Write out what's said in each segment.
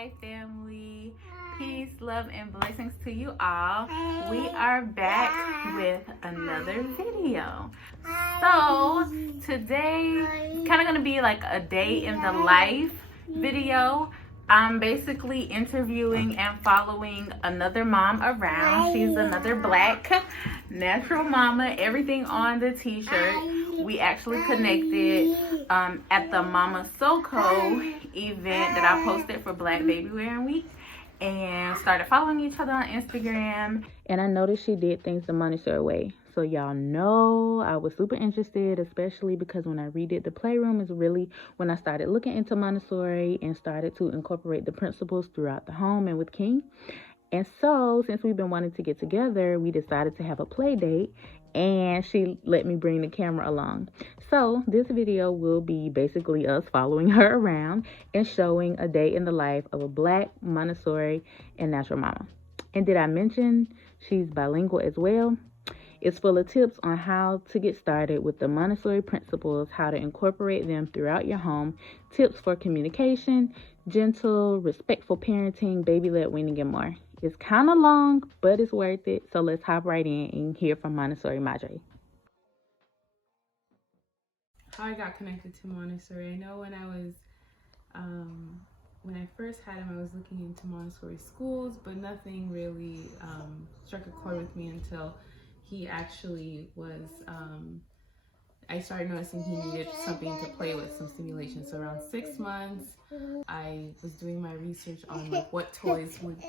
Hi family, peace, love, and blessings to you all. We are back with another video. So today is kind of going to be like a day in the life video. I'm basically interviewing and following another mom around. She's another black natural mama, everything on the t-shirt. We actually connected at the Mama Soko event that I posted for Black Baby Wearing Week, and started following each other on Instagram. And I noticed she did things the Montessori way. So y'all know I was super interested, especially because when I redid the playroom is really when I started looking into Montessori and started to incorporate the principles throughout the home and with King. And so since we've been wanting to get together, we decided to have a play date, and she let me bring the camera along. So this video will be basically us following her around and showing a day in the life of a Black Montessori and natural mama. And did I mention she's bilingual as well? It's full of tips on how to get started with the Montessori principles, how to incorporate them throughout your home, tips for communication, gentle, respectful parenting, baby-led weaning, and more. It's kind of long, but it's worth it. So let's hop right in and hear from Montessori Madre. How I got connected to Montessori. I know when I first had him, I was looking into Montessori schools, but nothing really struck a chord with me until he actually was, I started noticing he needed something to play with, some stimulation. So around 6 months, I was doing my research on like what toys would,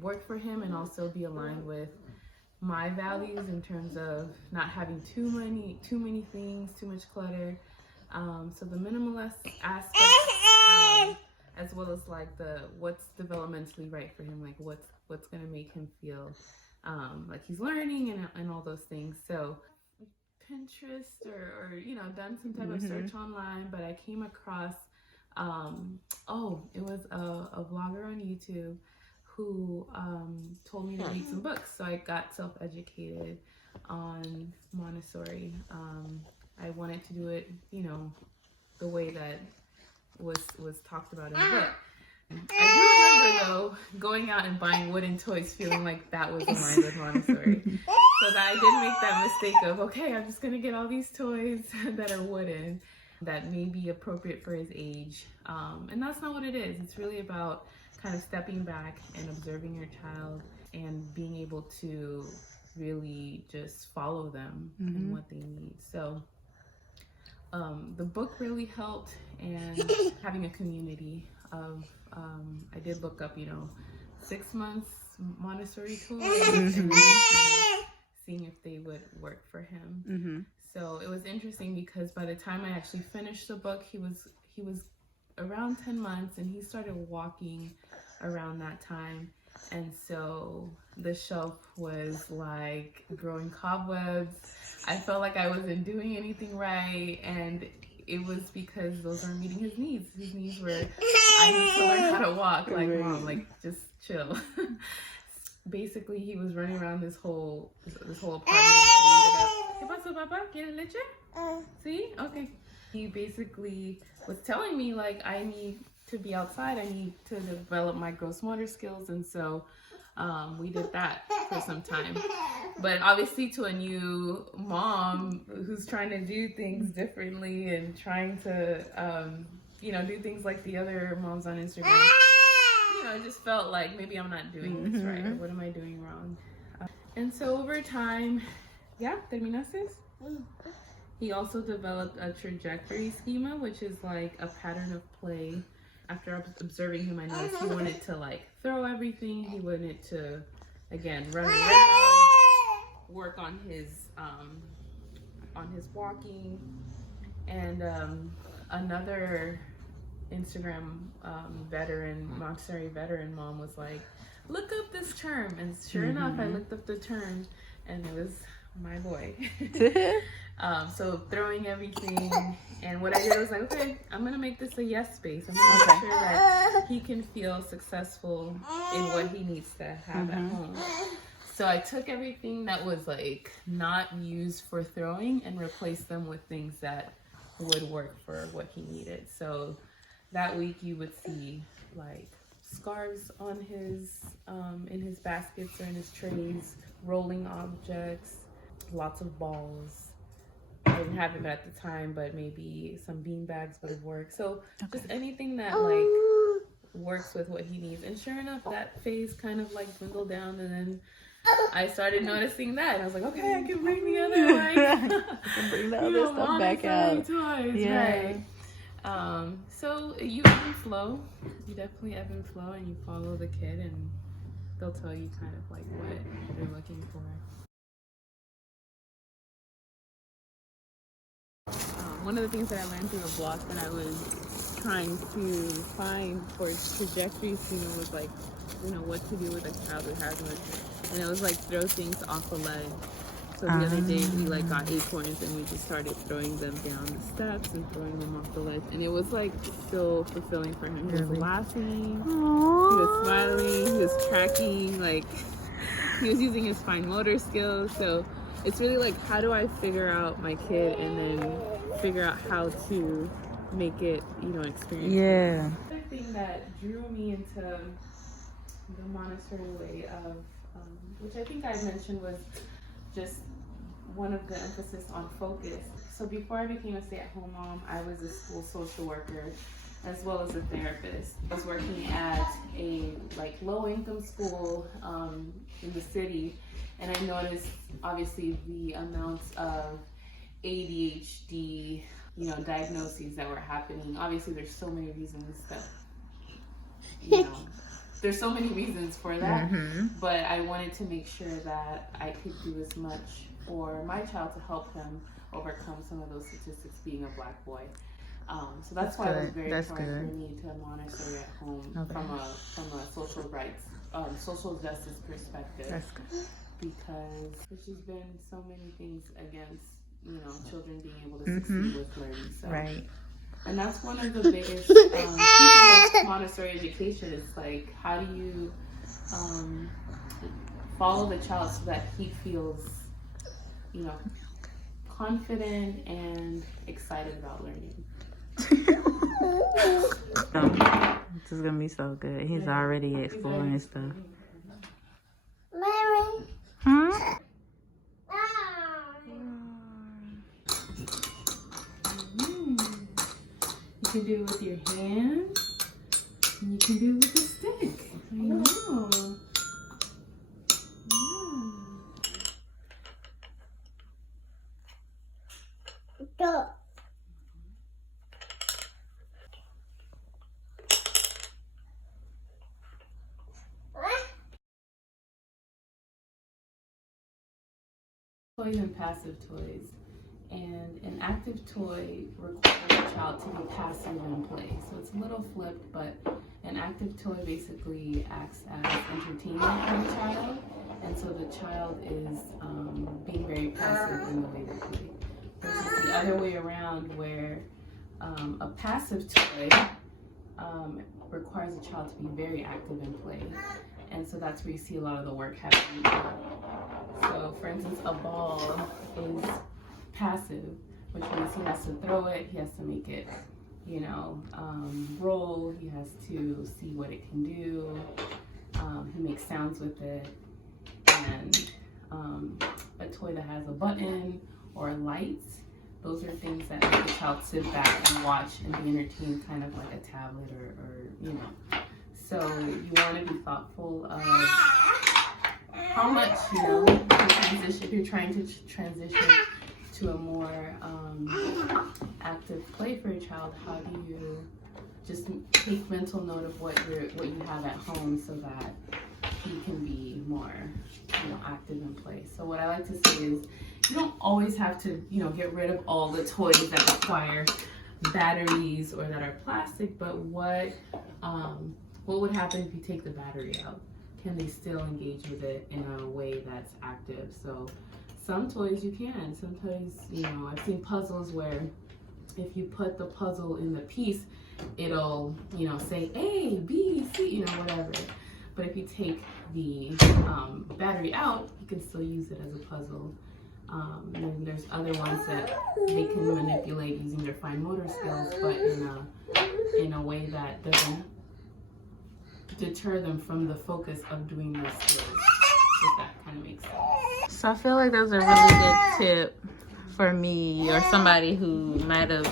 work for him and also be aligned with my values in terms of not having too many things, too much clutter. So the minimalist aspect, as well as like what's developmentally right for him, like what's gonna make him feel like he's learning and all those things. So Pinterest or done some type of search online, but I came across it was a vlogger on YouTube who told me to read some books. So I got self-educated on Montessori. I wanted to do it, the way that was talked about in the book. I do remember though going out and buying wooden toys, feeling like that was aligned with Montessori. So that I did make that mistake of, okay, I'm just gonna get all these toys that are wooden that may be appropriate for his age. And that's not what it is. It's really about kind of stepping back and observing your child and being able to really just follow them and what they need. So the book really helped, and having a community of, I did look up, 6 months Montessori toys and then seeing if they would work for him. So it was interesting because by the time I actually finished the book, he was around 10 months and he started walking around that time. And so the shelf was like growing cobwebs. I felt like I wasn't doing anything right, and it was because those weren't meeting his needs. His needs were, I need to learn how to walk, like mom, like just chill. Basically, he was running around this whole apartment. We ended up, ¿Qué pasó, papá? ¿Quieres leche? See? Okay. He basically was telling me like I need to be outside. I need to develop my gross motor skills, and so we did that for some time. But obviously, to a new mom who's trying to do things differently and trying to, do things like the other moms on Instagram, it just felt like maybe I'm not doing this right, or what am I doing wrong? And so over time, terminaste? He also developed a trajectory schema, which is like a pattern of play. After observing him, I noticed he wanted to like throw everything. He wanted to, again, run around, work on his walking. And another Instagram Montessori veteran mom was like, look up this term. And sure enough, I looked up the term and it was my boy. So throwing everything, and what I did was like, okay, I'm gonna make this a yes space. I'm gonna make sure that he can feel successful in what he needs to have at home. So I took everything that was like not used for throwing and replaced them with things that would work for what he needed. So that week you would see like scarves on his in his baskets or in his trays, rolling objects, lots of balls. I didn't have him at the time, but maybe some bean bags would have worked. So just anything that like works with what he needs. And sure enough, that phase kind of like dwindled down, and then I started noticing that, and I was like, okay, I can bring the other like I can bring the other stuff back out. Toys, Yeah. right? So you ebb and flow. You definitely ebb and flow, and you follow the kid, and they'll tell you kind of like what they're looking for. One of the things that I learned through the block that I was trying to find for trajectory student was like, you know, what to do with a child who has one. And it was like throw things off a ledge. So the other day we like got acorns and we just started throwing them down the steps and throwing them off the ledge. And it was like so fulfilling for him. He was laughing, he was smiling, he was tracking, like he was using his fine motor skills. So it's really like, how do I figure out my kid and then figure out how to make it, you know, experience. Yeah. Another thing that drew me into the Montessori way of, which I think I mentioned, was just one of the emphasis on focus. So before I became a stay-at-home mom, I was a school social worker as well as a therapist. I was working at a like low-income school in the city, and I noticed obviously the amounts of ADHD, you know, diagnoses that were happening. Obviously, there's so many reasons that, you know, there's so many reasons for that, but I wanted to make sure that I could do as much for my child to help him overcome some of those statistics being a Black boy. So that's why it was very important for me to Montessori at home from a social rights, social justice perspective. That's good. Because there's just been so many things against, you know, children being able to succeed with learning. So. Right. And that's one of the biggest pieces of Montessori education. It's like, how do you follow the child so that he feels, you know, confident and excited about learning. This is gonna be so good. He's already exploring stuff. Mary. Huh? You can do it with your hand, and you can do it with a stick. I know. Go. Toys and passive toys. And an active toy requires a child to be passive in play. So it's a little flipped, but an active toy basically acts as entertainment for the child. And so the child is being very passive in the way they play. Versus the other way around, where a passive toy requires a child to be very active in play. And so that's where you see a lot of the work happening. So for instance, a ball is passive, which means he has to throw it, he has to make it, you know, roll, he has to see what it can do, he makes sounds with it. And a toy that has a button or lights, those are things that make the child sit back and watch and be entertained, kind of like a tablet or you know. So you want to be thoughtful of how much, you know, if you're trying to transition to a more active play for your child, how do you just take mental note of what you have at home so that he can be more, you know, active in play. So what I like to say is, you don't always have to, you know, get rid of all the toys that require batteries or that are plastic, but what would happen if you take the battery out? Can they still engage with it in a way that's active? So some toys you can. Some toys, you know, I've seen puzzles where if you put the puzzle in the piece, it'll, you know, say A, B, C, you know, whatever. But if you take the battery out, you can still use it as a puzzle. And there's other ones that they can manipulate using their fine motor skills, but in a way that doesn't deter them from the focus of doing their skills, if that kind of makes sense. So I feel like that's a really good tip for me or somebody who might have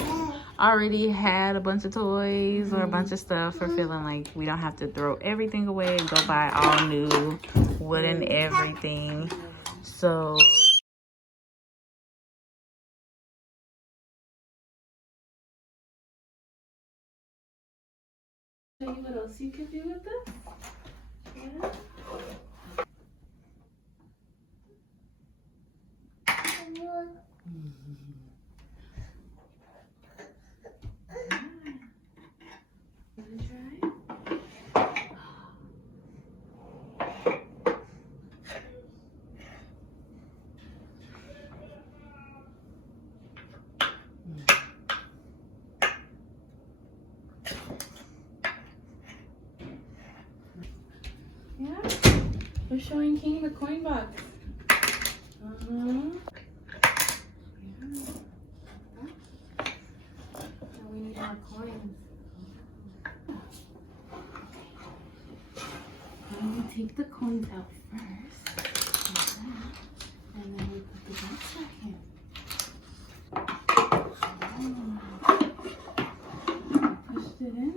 already had a bunch of toys or a bunch of stuff, for feeling like we don't have to throw everything away and go buy all new wooden everything. So Show you what else you could do with this. Yeah. Yeah, we're showing King the coin box. Yeah. Now we need more coins. Let me take the coins out first. And then we put the box back in. Pushed it in.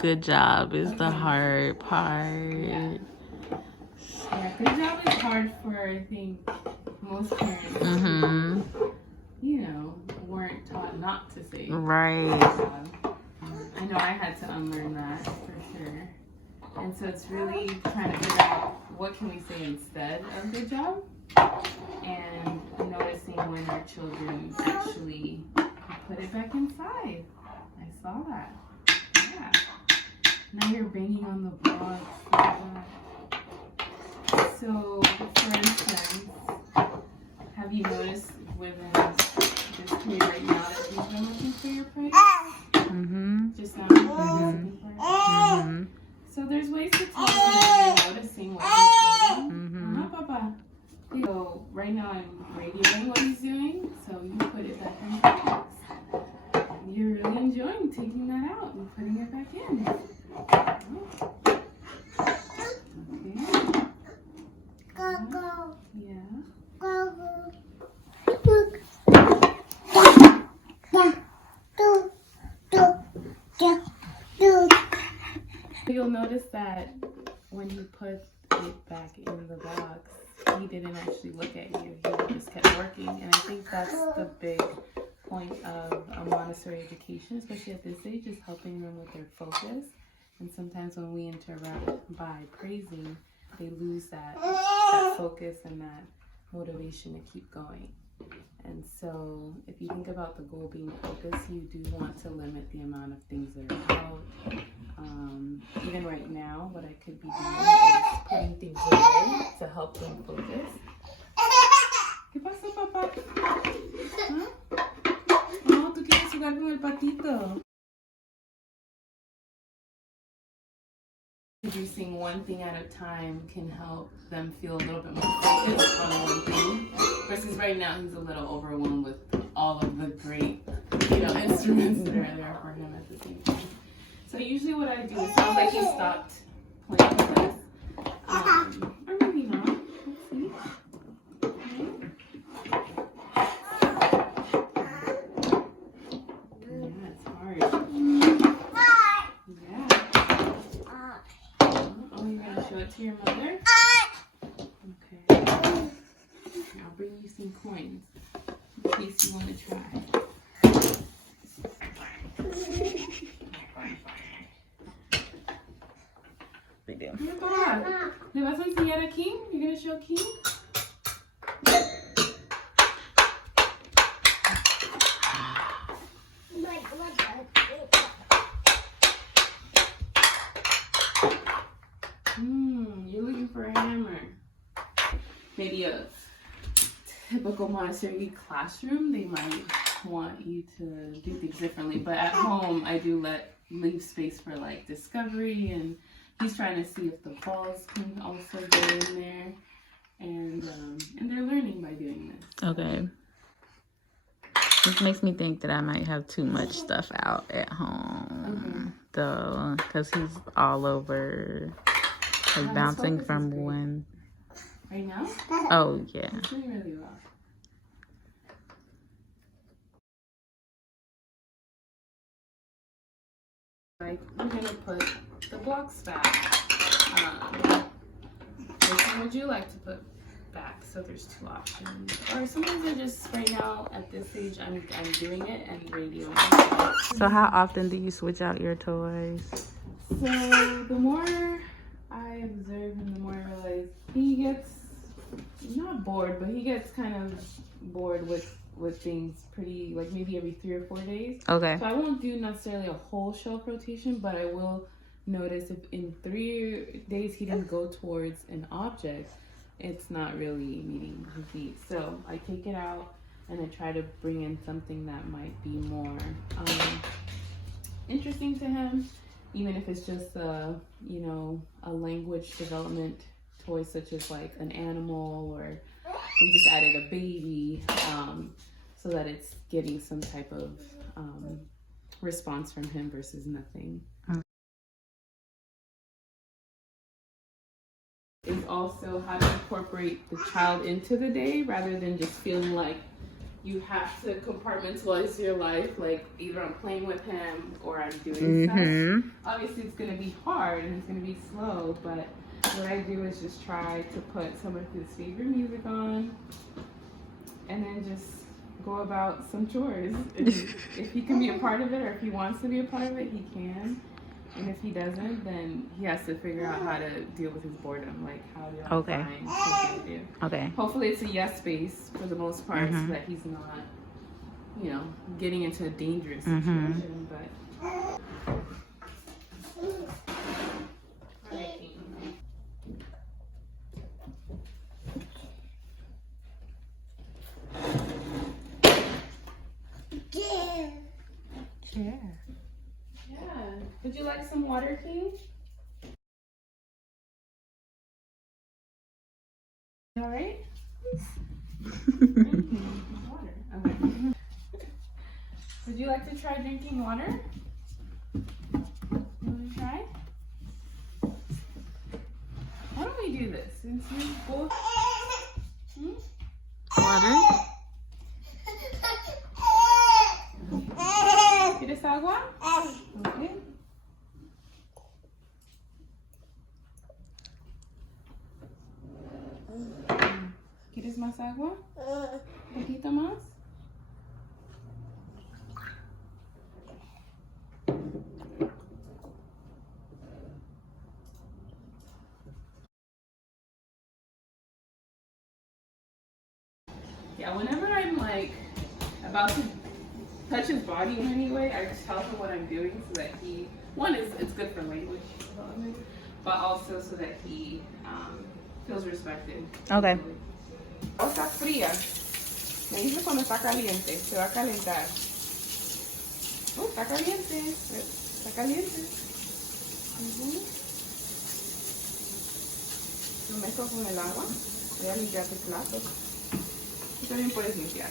good job is the hard part. Yeah, good job is hard for, I think, most parents who, you know, weren't taught not to say right. good job. I know I had to unlearn that for sure. And so it's really trying to figure out what can we say instead of good job, and noticing when our children actually put it back inside. I saw that. Yeah. Now you're banging on the blocks. So, for instance, have you noticed within this period right now that you've been looking for your prize? Just now? So there's ways to tell when you're noticing what he's doing. Papa. So right now I'm radioing what he's doing, so you put it back in the box. You're really enjoying taking that out and putting it back in. Okay. Go. Yeah. Go. You'll notice that when he put it back in the box, he didn't actually look at you. He just kept working. And I think that's the big point of a Montessori education, especially at this age, is helping them with their focus. And sometimes when we interrupt by praising, they lose that focus and that motivation to keep going. And so if you think about the goal being focus, you do want to limit the amount of things that are out. Even right now, what I could be doing is putting things away to help them focus. ¿Qué pasa, papá? ¿Ah? No, tú quieres jugar con el patito. Producing one thing at a time can help them feel a little bit more focused on one thing. Versus right now, he's a little overwhelmed with all of the great, instruments that are there for him at the same time. So usually what I do, it sounds like he stopped playing with us. Or maybe not. Let's see. Yeah, it's hard. Yeah. Oh, you're going to show it to your mother? Okay. I'll bring you some coins in case you want to try. Big deal. ¿Le vas a enseñar a King? You're going to show King? You're looking for a hammer. Maybe a typical Montessori classroom, they might want you to do things differently. But at home, I do let leave space for like discovery, and he's trying to see if the balls can also go in there, and they're learning by doing this. Okay. This makes me think that I might have too much stuff out at home, though, because he's all over, like bouncing from one. Right now? Oh yeah. It's doing really well. Like, we're gonna put the blocks back. Which one would you like to put back? So there's two options. Or sometimes I just, right now at this age, I'm doing it and radioing it. So how often do you switch out your toys? So the more I observe him, the more I realize he gets not bored, but he gets kind of bored with things pretty, like maybe every 3 or 4 days. Okay. So I won't do necessarily a whole shelf rotation, but I will notice if in 3 days he didn't go towards an object, it's not really meeting his needs. So I take it out and I try to bring in something that might be more interesting to him, even if it's just a language development toy, such as like an animal, or we just added a baby, so that it's getting some type of response from him versus nothing. Is also how to incorporate the child into the day rather than just feeling like you have to compartmentalize your life, like either I'm playing with him or I'm doing stuff. Obviously it's going to be hard and it's going to be slow, but what I do is just try to put some of his favorite music on and then just go about some chores. If he can be a part of it, or if he wants to be a part of it, he can. And if he doesn't, then he has to figure out how to deal with his boredom. Like, how do I find something to do? Okay. Hopefully it's a yes space for the most part, so that he's not, getting into a dangerous situation. But Chair. Yeah. Would you like some water, King? All right. Drinking water. Okay. Would you like to try drinking water? You want to try? Why don't we do this since we both? Water. ¿Quieres agua? Okay. ¿Quieres más agua? ¿Un poquito más? Yeah, whenever I'm like about to touch his body in any way, I just tell him what I'm doing so that he, it's good for language development, but also so that he feels respected. Okay. Está fría. Me dice cuando está caliente. Se va a calentar. Está caliente. Está caliente. Lo mezclo con el agua. Voy a limpiar tu plato. Tú también puedes limpiar.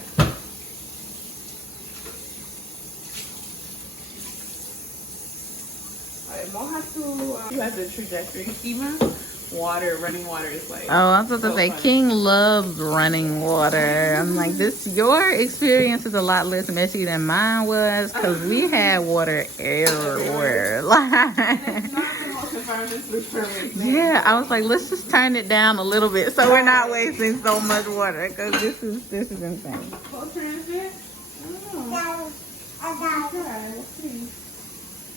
Moja tu... You have the trajectory schema. Running water is like... Oh, I was about to say, funny. King loves running water. I'm like, your experience is a lot less messy than mine was, because we had water everywhere. Yeah, I was like, let's just turn it down a little bit so we're not wasting so much water, because this is insane.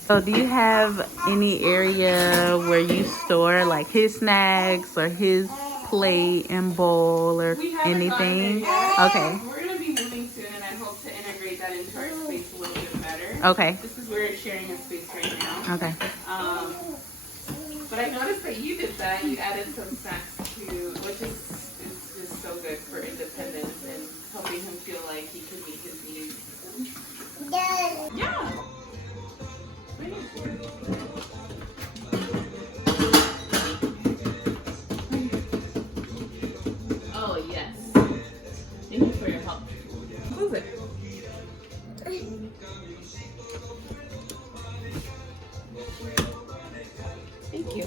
So do you have any area where you store like his snacks or his plate and bowl or anything? Okay. We're going to be moving soon, and I hope to integrate that into our space a little bit better. Okay. This is where we're sharing a space right now. Okay. But I noticed that you did that. You added some snacks to, which is just so good for independence and helping him feel like he can meet his needs. Yeah. Oh, yes. Thank you for your help. Close it. Thank you.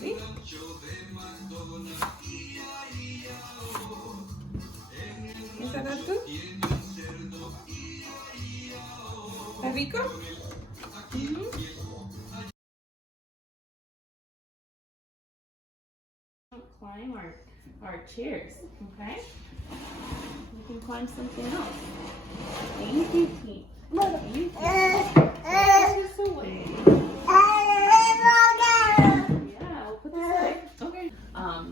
See? ¿Está rico? ¿Está rico? Climb our chairs, okay? You can climb something else. Thank you, Pete. Thank you. Put this away. Yeah, we'll put this away. Okay.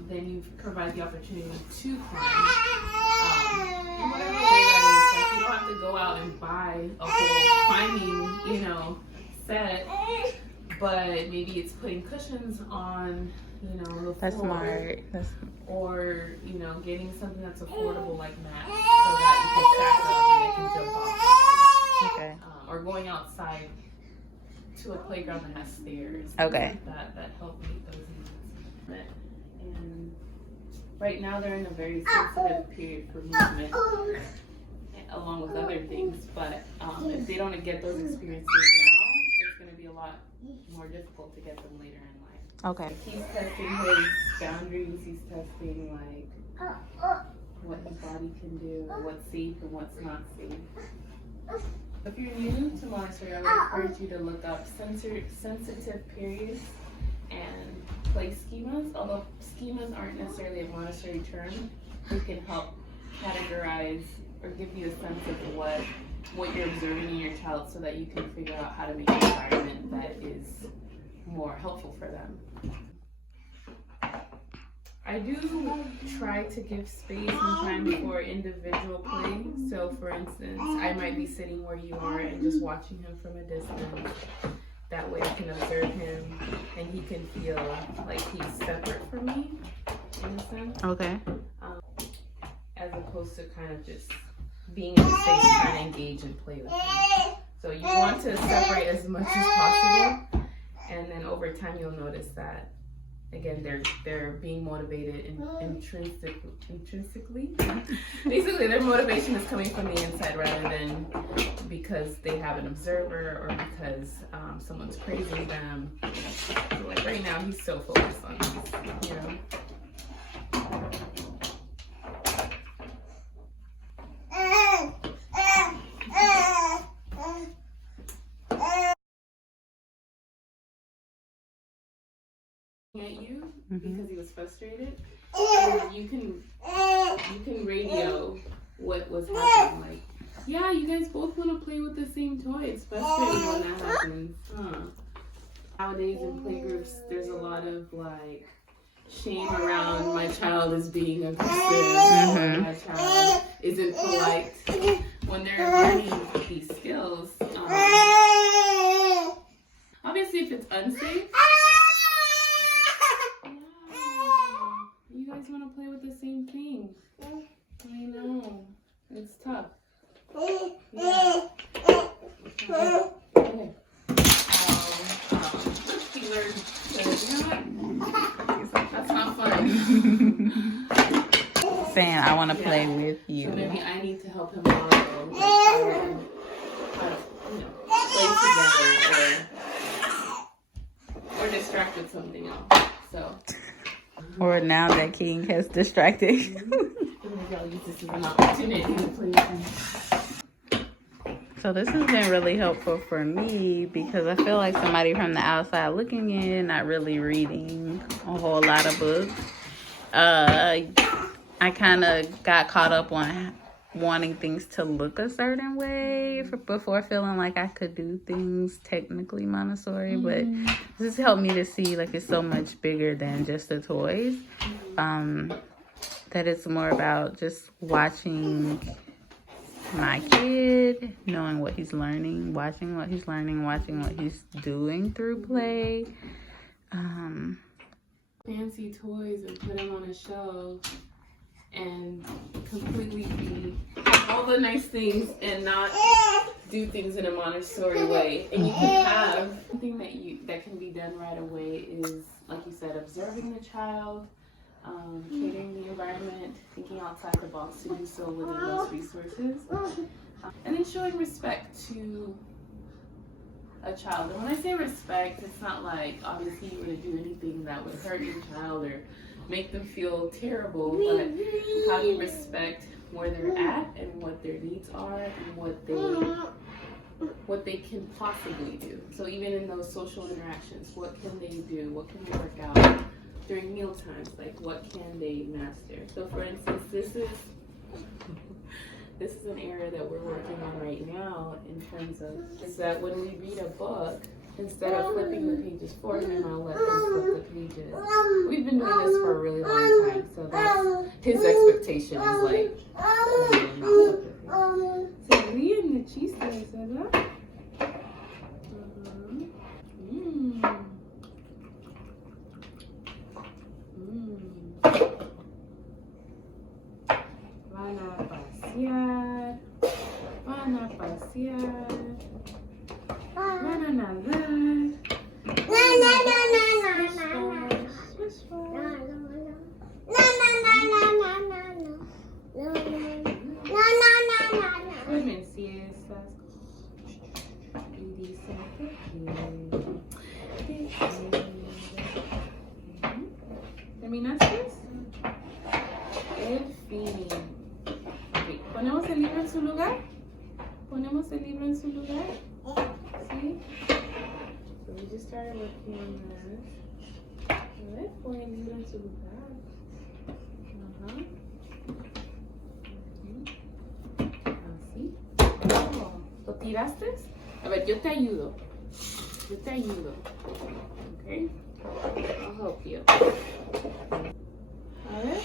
Then you provide the opportunity to climb. In whatever way that is, like you don't have to go out and buy a whole climbing, set. But maybe it's putting cushions on, the floor. That's smart. Or, getting something that's affordable like mats so that you can stack up and they can jump off. Okay. Or going outside to a playground that has stairs. Okay. That help meet those needs. And right now they're in a very sensitive period for movement, along with other things. But if they don't get those experiences now, it's going to be a lot more difficult to get them later in life. Okay. He's testing his boundaries. He's testing what his body can do, what's safe and what's not safe. If you're new to Montessori, I would encourage you to look up sensitive periods and play schemas. Although schemas aren't necessarily a Montessori term, they can help categorize or give you a sense of what you're observing in your child so that you can figure out how to make an environment that is more helpful for them. I do try to give space and time for individual play. So for instance, I might be sitting where you are and just watching him from a distance. That way I can observe him and he can feel like he's separate from me, in a sense. Okay. As opposed to kind of just being in space trying to engage and play with him. So you want to separate as much as possible. And then over time you'll notice that again they're being motivated intrinsically. Basically their motivation is coming from the inside rather than because they have an observer or because someone's praising them. So like right now he's so focused on this, at you because he was frustrated, and you can radio what was happening. Like, yeah, you guys both want to play with the same toy. It's frustrating when that happens. Nowadays in playgroups, there's a lot of like shame around my child is being aggressive, or my child isn't polite when they're learning these skills. Obviously, if it's unsafe. You guys want to play with the same thing. I know. It's tough. Yeah. Okay. He learned that, that's not fun. Saying, I want to play with you. So maybe I need to help him model how to play together or distract with something else. So. Or now that King has distracted. Maybe I'll use this as an opportunity to play with him. So this has been really helpful for me because I feel like somebody from the outside looking in, not really reading a whole lot of books. I kind of got caught up on wanting things to look a certain way before feeling like I could do things technically Montessori, but this helped me to see like it's so much bigger than just the toys. That it's more about just watching my kid, knowing what he's learning, watching what he's learning, watching what he's doing through play. Fancy toys and put them on a shelf. and completely have all the nice things and not do things in a Montessori way. And you can have something that can be done right away is, like you said, observing the child, catering the environment, thinking outside the box to do so within those resources, and then showing respect to a child. And when I say respect, it's not like obviously you're going to do anything that would hurt your child or make them feel terrible, but having respect where they're at and what their needs are and what they can possibly do. So even in those social interactions, what can they do? What can they work out during meal times? Like, what can they master? So for instance, this is an area that we're working on right now in terms of is that when we read a book, instead of flipping the pages for him, I'll let him flip the pages. We've been doing this for a really long time, so that's his expectation is like, se ríen de chistes, ¿verdad? Van a pasear, van a pasear, van a nadar. Duermen siestas y dicen que ¿terminaste? El fin. Okay. ¿Ponemos el libro en su lugar? ¿Ponemos el libro en su lugar? ¿Sí? So we just started working on this. A ver, pon el libro en su lugar. Ajá. Así. Oh, ¿lo tiraste? A ver, yo te ayudo. Yo te ayudo. Okay? I'll help you. A ver.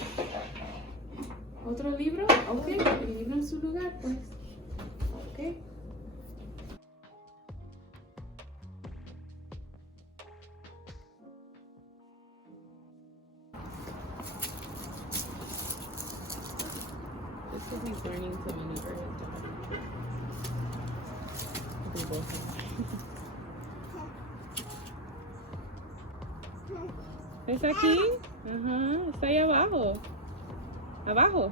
¿Otro libro? Ok, el libro en su lugar, pues. Ok. This is he's learning to maneuver his daughter. ¿Es aquí? Ajá, está ahí abajo. Abajo.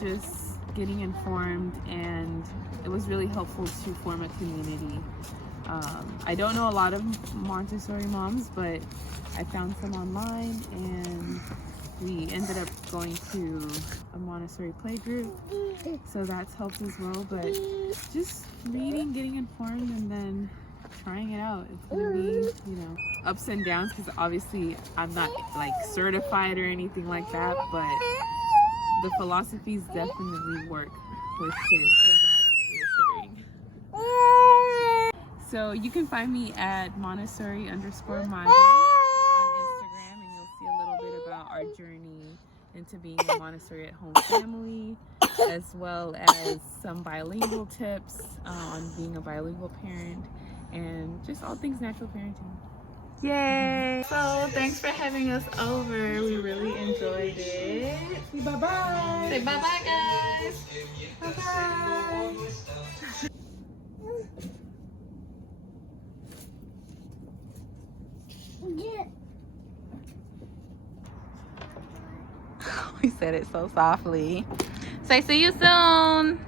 Just getting informed, and it was really helpful to form a community. I don't know a lot of Montessori moms, but I found some online, and we ended up going to a Montessori play group, so that's helped as well. But just reading, getting informed, and then trying it out. It's gonna be, ups and downs, because obviously I'm not like certified or anything like that, but the philosophies definitely work with kids, so that's reassuring. So you can find me at Montessori_Madre on Instagram, and you'll see a little bit about our journey into being a Montessori at home family, as well as some bilingual tips on being a bilingual parent, and just all things natural parenting. Yay! So thanks for having us over. We really enjoyed it. Say bye-bye. Say bye-bye, guys. Bye-bye. We said it so softly. Say see you soon.